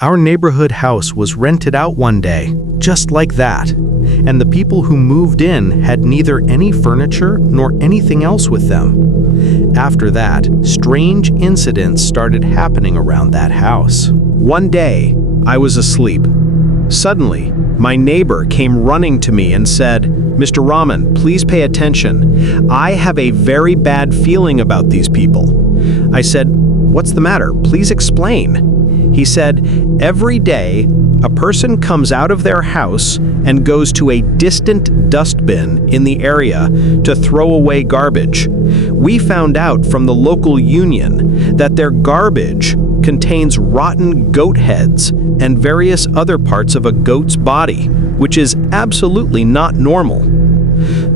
Our neighborhood house was rented out one day, just like that, and the people who moved in had neither any furniture nor anything else with them. After that, strange incidents started happening around that house. One day, I was asleep. Suddenly, my neighbor came running to me and said, "Mr. Rahman, please pay attention. I have a very bad feeling about these people." I said, "What's the matter? Please explain." He said, "Every day, a person comes out of their house and goes to a distant dustbin in the area to throw away garbage. We found out from the local union that their garbage contains rotten goat heads and various other parts of a goat's body, which is absolutely not normal.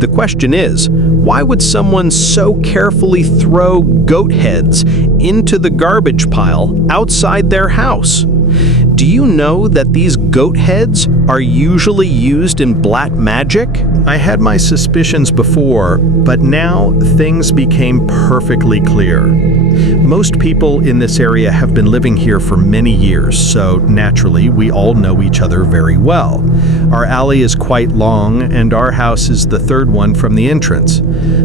The question is, why would someone so carefully throw goat heads into the garbage pile outside their house? Do you know that these goat heads are usually used in black magic?" I had my suspicions before, but now things became perfectly clear. Most people in this area have been living here for many years, so naturally we all know each other very well. Our alley is quite long, and our house is the third one from the entrance.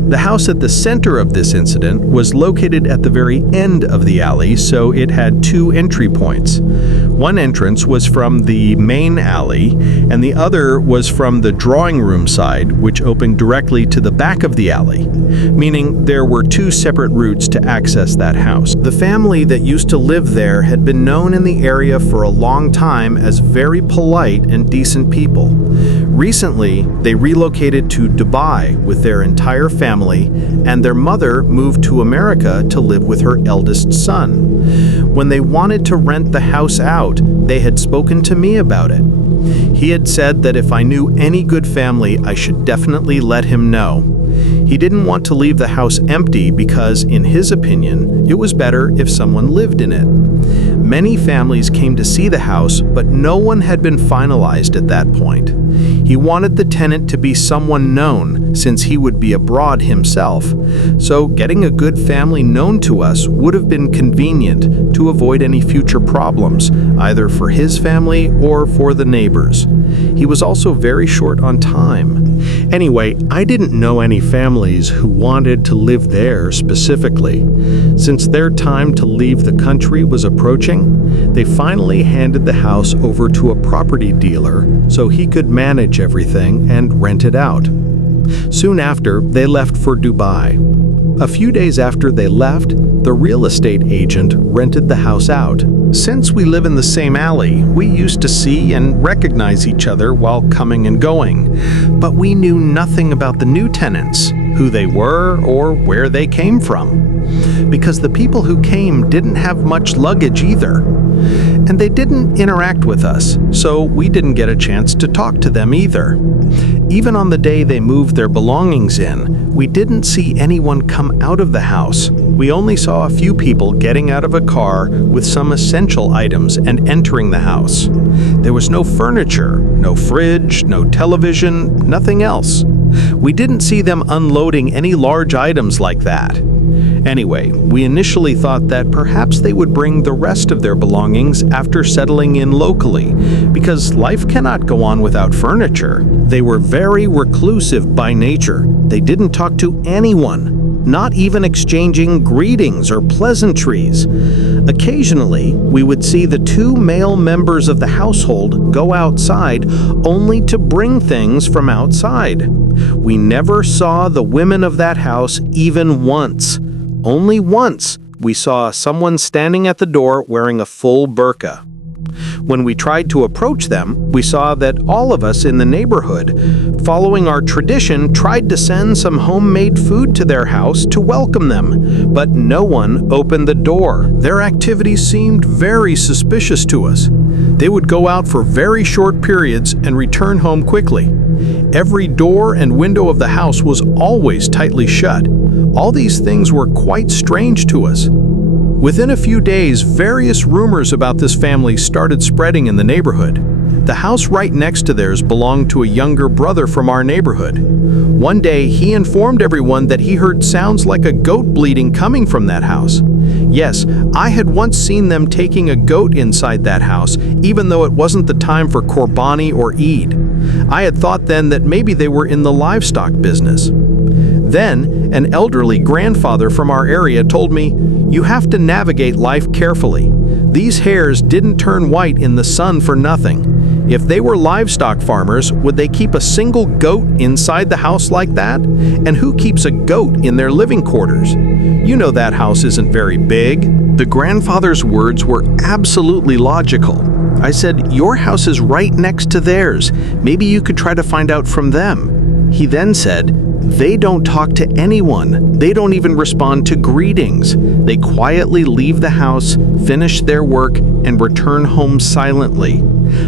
The house at the center of this incident was located at the very end of the alley, so it had two entry points. One entrance was from the main alley, and the other was from the drawing room side, which opened directly to the back of the alley, meaning there were two separate routes to access that house. The family that used to live there had been known in the area for a long time as very polite and decent people. Recently, they relocated to Dubai with their entire family, and their mother moved to America to live with her eldest son. When they wanted to rent the house out, they had spoken to me about it. He had said that if I knew any good family, I should definitely let him know. He didn't want to leave the house empty because, in his opinion, it was better if someone lived in it. Many families came to see the house, but no one had been finalized at that point. He wanted the tenant to be someone known, since he would be abroad himself, so getting a good family known to us would have been convenient to avoid any future problems, either for his family or for the neighbors. He was also very short on time. Anyway, I didn't know any families who wanted to live there specifically. Since their time to leave the country was approaching, they finally handed the house over to a property dealer so he could manage everything and rent it out. Soon after, they left for Dubai. A few days after they left, the real estate agent rented the house out. Since we live in the same alley, we used to see and recognize each other while coming and going, but we knew nothing about the new tenants, who they were or where they came from, because the people who came didn't have much luggage either. And they didn't interact with us, so we didn't get a chance to talk to them either. Even on the day they moved their belongings in, we didn't see anyone come out of the house. We only saw a few people getting out of a car with some essential items and entering the house. There was no furniture, no fridge, no television, nothing else. We didn't see them unloading any large items like that. Anyway, we initially thought that perhaps they would bring the rest of their belongings after settling in locally, because life cannot go on without furniture. They were very reclusive by nature. They didn't talk to anyone, not even exchanging greetings or pleasantries. Occasionally, we would see the two male members of the household go outside only to bring things from outside. We never saw the women of that house even once. Only once we saw someone standing at the door wearing a full burqa. When we tried to approach them, we saw that all of us in the neighborhood, following our tradition, tried to send some homemade food to their house to welcome them, but no one opened the door. Their activities seemed very suspicious to us. They would go out for very short periods and return home quickly. Every door and window of the house was always tightly shut. All these things were quite strange to us. Within a few days, various rumors about this family started spreading in the neighborhood. The house right next to theirs belonged to a younger brother from our neighborhood. One day, he informed everyone that he heard sounds like a goat bleating coming from that house. Yes, I had once seen them taking a goat inside that house, even though it wasn't the time for Qurbani or Eid. I had thought then that maybe they were in the livestock business. Then, an elderly grandfather from our area told me, "You have to navigate life carefully. These hares didn't turn white in the sun for nothing. If they were livestock farmers, would they keep a single goat inside the house like that? And who keeps a goat in their living quarters? You know that house isn't very big." The grandfather's words were absolutely logical. I said, "Your house is right next to theirs. Maybe you could try to find out from them." He then said, "They don't talk to anyone. They don't even respond to greetings. They quietly leave the house, finish their work, and return home silently.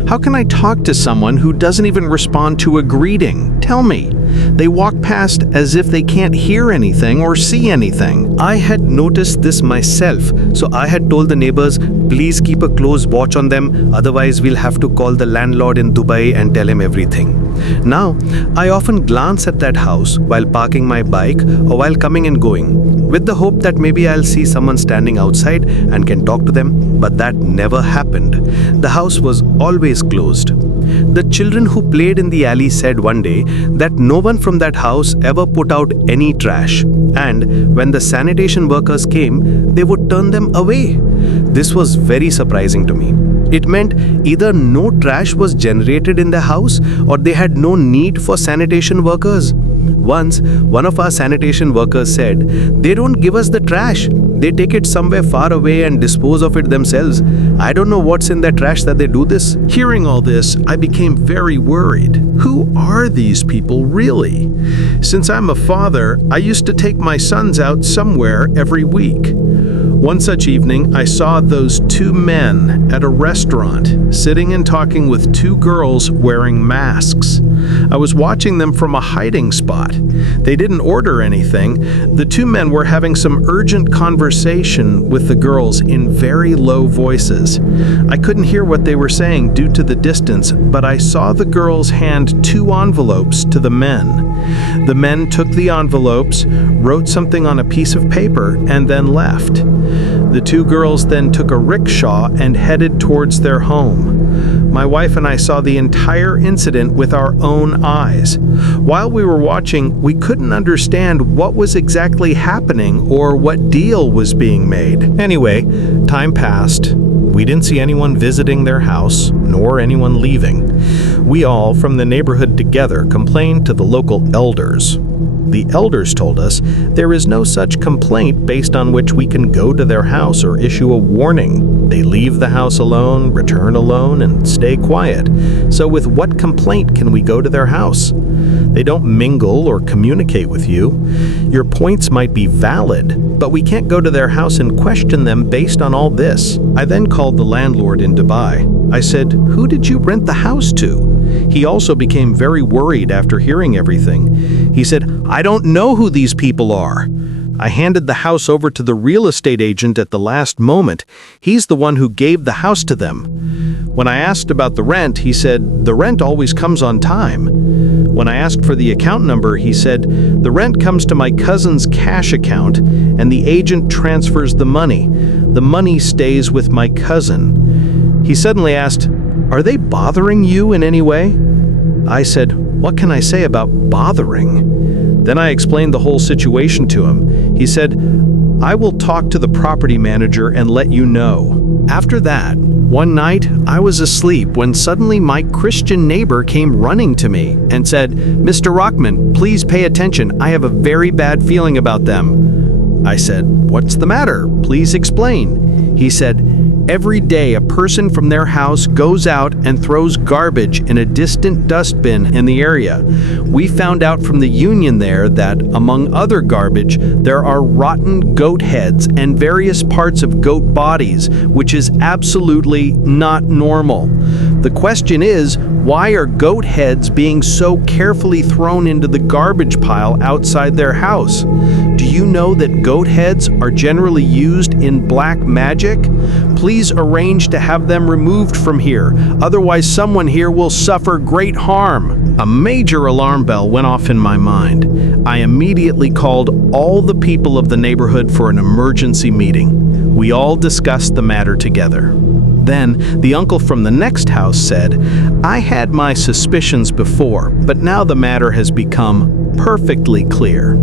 How can I talk to someone who doesn't even respond to a greeting? Tell me." They walk past as if they can't hear anything or see anything. I had noticed this myself, so I had told the neighbors, "Please keep a close watch on them, otherwise we'll have to call the landlord in Dubai and tell him everything." Now, I often glance at that house while parking my bike or while coming and going, with the hope that maybe I'll see someone standing outside and can talk to them, but that never happened. The house was always closed. The children who played in the alley said one day that no one from that house ever put out any trash, and when the sanitation workers came, they would turn them away. This was very surprising to me. It meant either no trash was generated in the house or they had no need for sanitation workers. Once, one of our sanitation workers said, "They don't give us the trash. They take it somewhere far away and dispose of it themselves. I don't know what's in their trash that they do this." Hearing all this, I became very worried. Who are these people really? Since I'm a father, I used to take my sons out somewhere every week. One such evening, I saw those two men at a restaurant, sitting and talking with two girls wearing masks. I was watching them from a hiding spot. They didn't order anything. The two men were having some urgent conversation with the girls in very low voices. I couldn't hear what they were saying due to the distance, but I saw the girls hand two envelopes to the men. The men took the envelopes, wrote something on a piece of paper, and then left. The two girls then took a rickshaw and headed towards their home. My wife and I saw the entire incident with our own eyes. While we were watching, we couldn't understand what was exactly happening or what deal was being made. Anyway, time passed. We didn't see anyone visiting their house, nor anyone leaving. We all, from the neighborhood together, complained to the local elders. The elders told us there is no such complaint based on which we can go to their house or issue a warning. They leave the house alone, return alone, and stay quiet. So with what complaint can we go to their house? They don't mingle or communicate with you. Your points might be valid, but we can't go to their house and question them based on all this. I then called the landlord in Dubai. I said, "Who did you rent the house to?" He also became very worried after hearing everything. He said, "I don't know who these people are." I handed the house over to the real estate agent at the last moment. He's the one who gave the house to them. When I asked about the rent, he said, "The rent always comes on time." When I asked for the account number, he said, "The rent comes to my cousin's cash account, and the agent transfers the money. The money stays with my cousin." He suddenly asked, "Are they bothering you in any way?" I said, "What can I say about bothering?" Then I explained the whole situation to him. He said, "I will talk to the property manager and let you know." After that, one night I was asleep when suddenly my Christian neighbor came running to me and said, "Mr. Rockman, please pay attention. I have a very bad feeling about them." I said, "What's the matter? Please explain." He said, "Every day a person from their house goes out and throws garbage in a distant dustbin in the area. We found out from the union there that, among other garbage, there are rotten goat heads and various parts of goat bodies, which is absolutely not normal. The question is, why are goat heads being so carefully thrown into the garbage pile outside their house? Do you know that goat heads are generally used in black magic? Please arrange to have them removed from here, otherwise someone here will suffer great harm." A major alarm bell went off in my mind. I immediately called all the people of the neighborhood for an emergency meeting. We all discussed the matter together. Then, the uncle from the next house said, "I had my suspicions before, but now the matter has become perfectly clear."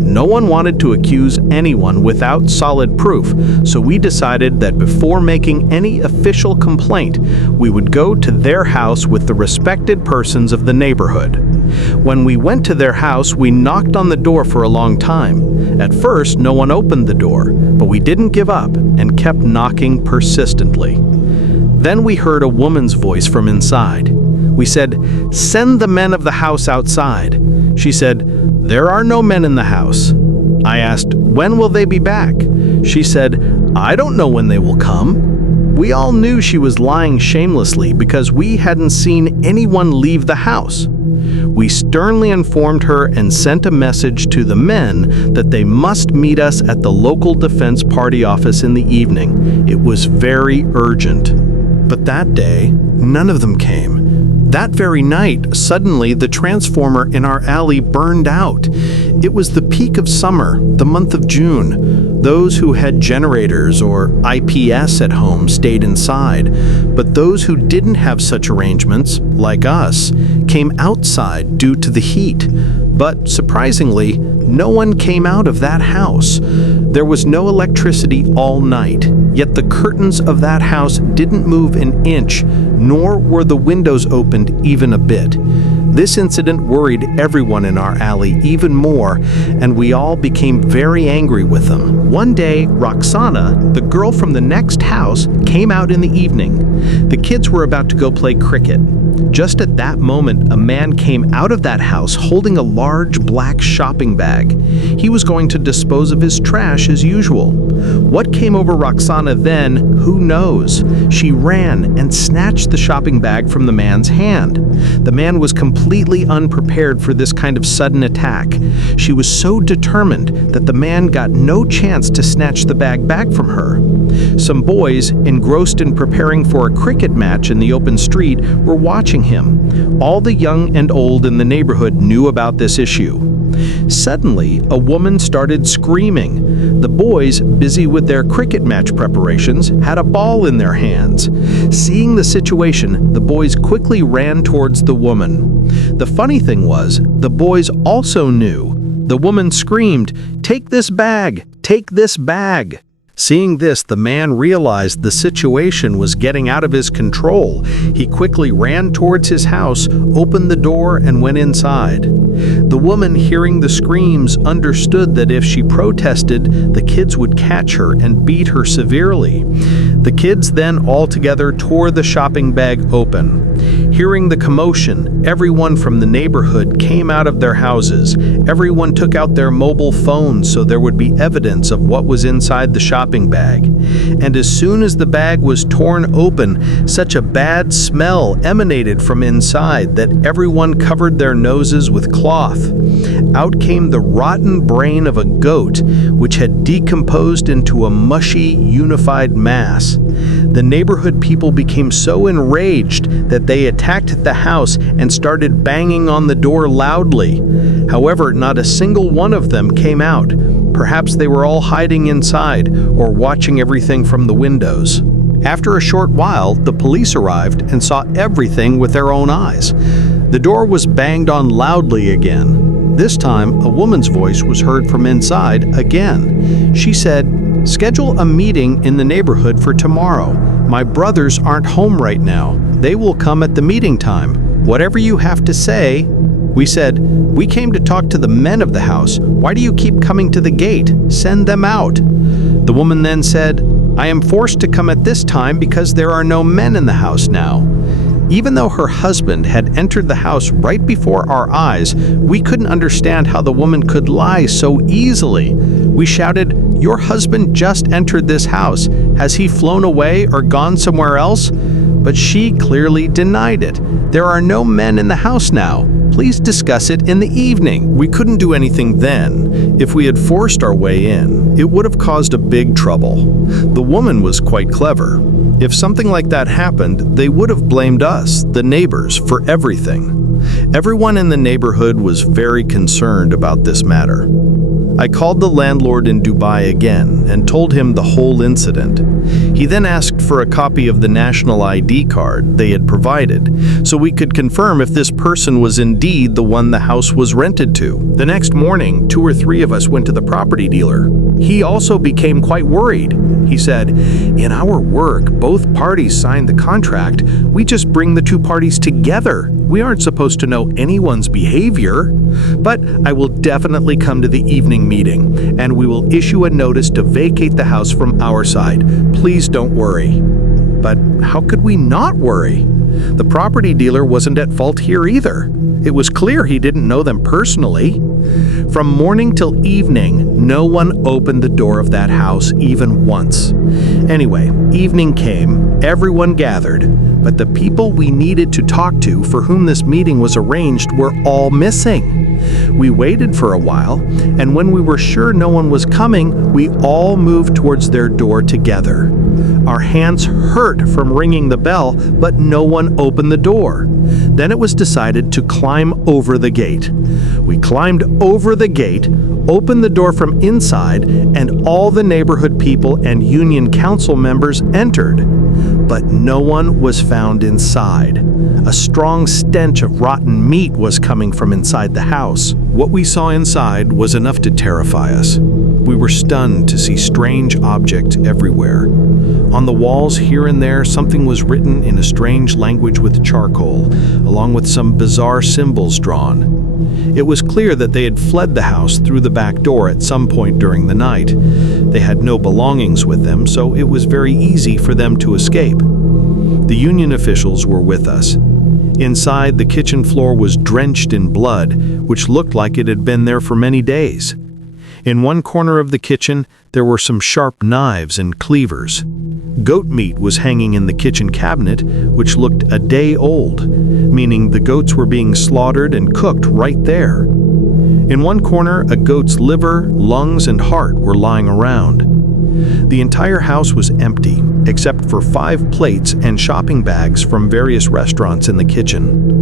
No one wanted to accuse anyone without solid proof, so we decided that before making any official complaint, we would go to their house with the respected persons of the neighborhood. When we went to their house, we knocked on the door for a long time. At first, no one opened the door, but we didn't give up and kept knocking persistently. Then we heard a woman's voice from inside. We said, "Send the men of the house outside." She said, "There are no men in the house." I asked, "When will they be back?" She said, "I don't know when they will come." We all knew she was lying shamelessly because we hadn't seen anyone leave the house. We sternly informed her and sent a message to the men that they must meet us at the local defense party office in the evening. It was very urgent. But that day, none of them came. That very night, suddenly the transformer in our alley burned out. It was the peak of summer, the month of June. Those who had generators or IPS at home stayed inside, but those who didn't have such arrangements, like us, came outside due to the heat. But surprisingly, no one came out of that house. There was no electricity all night, yet the curtains of that house didn't move an inch, nor were the windows opened even a bit. This incident worried everyone in our alley even more, and we all became very angry with them. One day, Roxana, the girl from the next house, came out in the evening. The kids were about to go play cricket. Just at that moment, a man came out of that house holding a large black shopping bag. He was going to dispose of his trash as usual. What came over Roxana then, who knows? She ran and snatched the shopping bag from the man's hand. The man was completely unprepared for this kind of sudden attack. She was so determined that the man got no chance to snatch the bag back from her. Some boys, engrossed in preparing for a cricket match in the open street, were watching him. All the young and old in the neighborhood knew about this issue. Suddenly, a woman started screaming. The boys, busy with their cricket match preparations, had a ball in their hands. Seeing the situation, the boys quickly ran towards the woman. The funny thing was, the boys also knew. The woman screamed, "Take this bag! Take this bag!" Seeing this, the man realized the situation was getting out of his control. He quickly ran towards his house, opened the door, and went inside. The woman, hearing the screams, understood that if she protested, the kids would catch her and beat her severely. The kids then all together tore the shopping bag open. Hearing the commotion, everyone from the neighborhood came out of their houses. Everyone took out their mobile phones so there would be evidence of what was inside the shopping bag. And as soon as the bag was torn open, such a bad smell emanated from inside that everyone covered their noses with cloth. Out came the rotten brain of a goat, which had decomposed into a mushy, unified mass. The neighborhood people became so enraged that they attacked the house and started banging on the door loudly. However, not a single one of them came out. Perhaps they were all hiding inside or watching everything from the windows. After a short while, the police arrived and saw everything with their own eyes. The door was banged on loudly again. This time, a woman's voice was heard from inside again. She said, "Schedule a meeting in the neighborhood for tomorrow. My brothers aren't home right now. They will come at the meeting time. Whatever you have to say." We said, "We came to talk to the men of the house. Why do you keep coming to the gate? Send them out." The woman then said, "I am forced to come at this time because there are no men in the house now." Even though her husband had entered the house right before our eyes, we couldn't understand how the woman could lie so easily. We shouted, "Your husband just entered this house. Has he flown away or gone somewhere else?" But she clearly denied it. "There are no men in the house now. Please discuss it in the evening." We couldn't do anything then. If we had forced our way in, it would have caused a big trouble. The woman was quite clever. If something like that happened, they would have blamed us, the neighbors, for everything. Everyone in the neighborhood was very concerned about this matter. I called the landlord in Dubai again and told him the whole incident. He then asked for a copy of the national ID card they had provided, so we could confirm if this person was indeed the one the house was rented to. The next morning, 2 or 3 of us went to the property dealer. He also became quite worried. He said, "In our work, both parties signed the contract. We just bring the 2 parties together. We aren't supposed to know anyone's behavior. But I will definitely come to the evening meeting, and we will issue a notice to vacate the house from our side. Please don't worry." But how could we not worry? The property dealer wasn't at fault here either. It was clear he didn't know them personally. From morning till evening, no one opened the door of that house even once. Anyway, evening came, everyone gathered, but the people we needed to talk to for whom this meeting was arranged were all missing. We waited for a while, and when we were sure no one was coming, we all moved towards their door together. Our hands hurt from ringing the bell, but no one opened the door. Then it was decided to climb over the gate. We climbed over the gate, opened the door from inside, and all the neighborhood people and union council members entered. But no one was found inside. A strong stench of rotten meat was coming from inside the house. What we saw inside was enough to terrify us. We were stunned to see strange objects everywhere. On the walls here and there, something was written in a strange language with charcoal, along with some bizarre symbols drawn. It was clear that they had fled the house through the back door at some point during the night. They had no belongings with them, so it was very easy for them to escape. The union officials were with us. Inside, the kitchen floor was drenched in blood, which looked like it had been there for many days. In one corner of the kitchen, there were some sharp knives and cleavers. Goat meat was hanging in the kitchen cabinet, which looked a day old, meaning the goats were being slaughtered and cooked right there. In one corner, a goat's liver, lungs, and heart were lying around. The entire house was empty, except for 5 plates and shopping bags from various restaurants in the kitchen.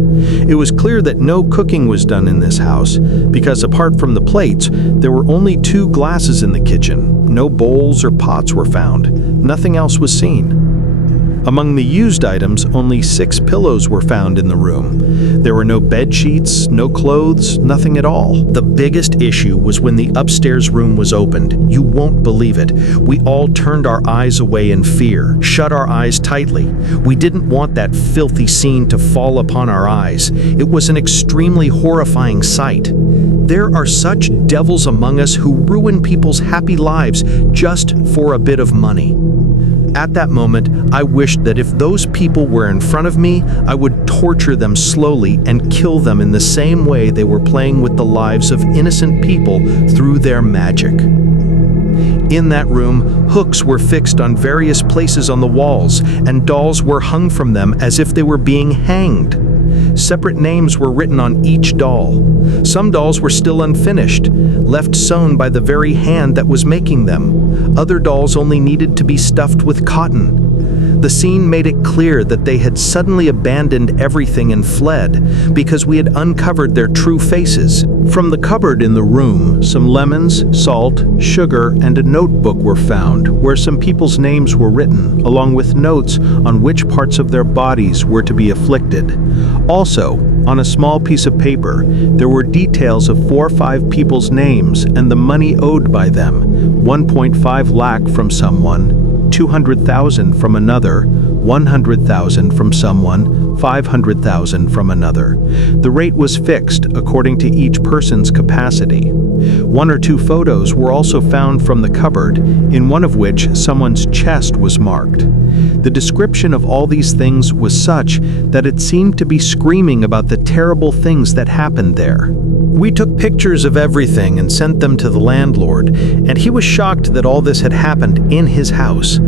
It was clear that no cooking was done in this house, because apart from the plates, there were only 2 glasses in the kitchen. No bowls or pots were found. Nothing else was seen. Among the used items, only 6 pillows were found in the room. There were no bed sheets, no clothes, nothing at all. The biggest issue was when the upstairs room was opened. You won't believe it. We all turned our eyes away in fear, shut our eyes tightly. We didn't want that filthy scene to fall upon our eyes. It was an extremely horrifying sight. There are such devils among us who ruin people's happy lives just for a bit of money. At that moment, I wished that if those people were in front of me, I would torture them slowly and kill them in the same way they were playing with the lives of innocent people through their magic. In that room, hooks were fixed on various places on the walls, and dolls were hung from them as if they were being hanged. Separate names were written on each doll. Some dolls were still unfinished, left sewn by the very hand that was making them. Other dolls only needed to be stuffed with cotton. The scene made it clear that they had suddenly abandoned everything and fled, because we had uncovered their true faces. From the cupboard in the room, some lemons, salt, sugar, and a notebook were found, where some people's names were written, along with notes on which parts of their bodies were to be afflicted. Also, on a small piece of paper, there were details of 4 or 5 people's names and the money owed by them: 1.5 lakh from someone, 200,000 from another, 100,000 from someone, 500,000 from another. The rate was fixed according to each person's capacity. 1 or 2 photos were also found from the cupboard, in one of which someone's chest was marked. The description of all these things was such that it seemed to be screaming about the terrible things that happened there. We took pictures of everything and sent them to the landlord, and he was shocked that all this had happened in his house.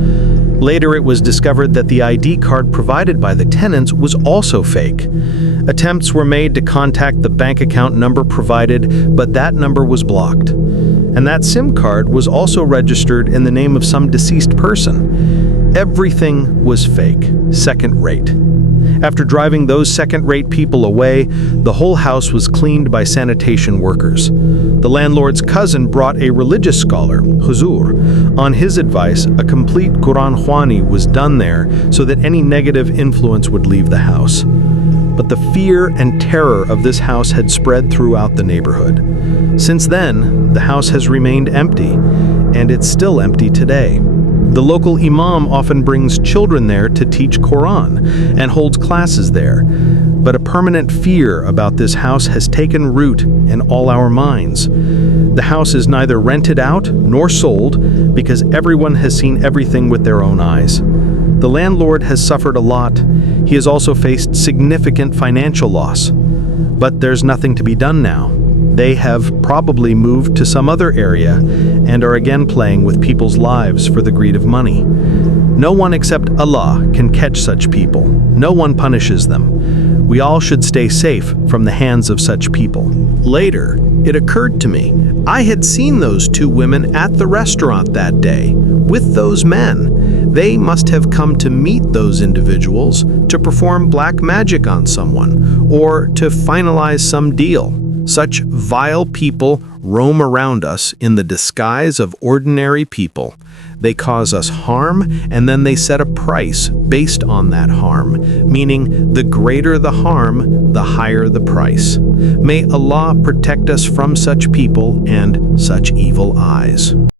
Later, it was discovered that the ID card provided by the tenants was also fake. Attempts were made to contact the bank account number provided, but that number was blocked. And that SIM card was also registered in the name of some deceased person. Everything was fake, second-rate. After driving those second-rate people away, the whole house was cleaned by sanitation workers. The landlord's cousin brought a religious scholar, Huzur. On his advice, a complete Quran Khwani was done there so that any negative influence would leave the house. But the fear and terror of this house had spread throughout the neighborhood. Since then, the house has remained empty, and it's still empty today. The local imam often brings children there to teach Quran and holds classes there. But a permanent fear about this house has taken root in all our minds. The house is neither rented out nor sold because everyone has seen everything with their own eyes. The landlord has suffered a lot. He has also faced significant financial loss. But there's nothing to be done now. They have probably moved to some other area and are again playing with people's lives for the greed of money. No one except Allah can catch such people. No one punishes them. We all should stay safe from the hands of such people. Later, it occurred to me, I had seen those two women at the restaurant that day with those men. They must have come to meet those individuals to perform black magic on someone or to finalize some deal. Such vile people roam around us in the disguise of ordinary people. They cause us harm, and then they set a price based on that harm, meaning the greater the harm, the higher the price. May Allah protect us from such people and such evil eyes.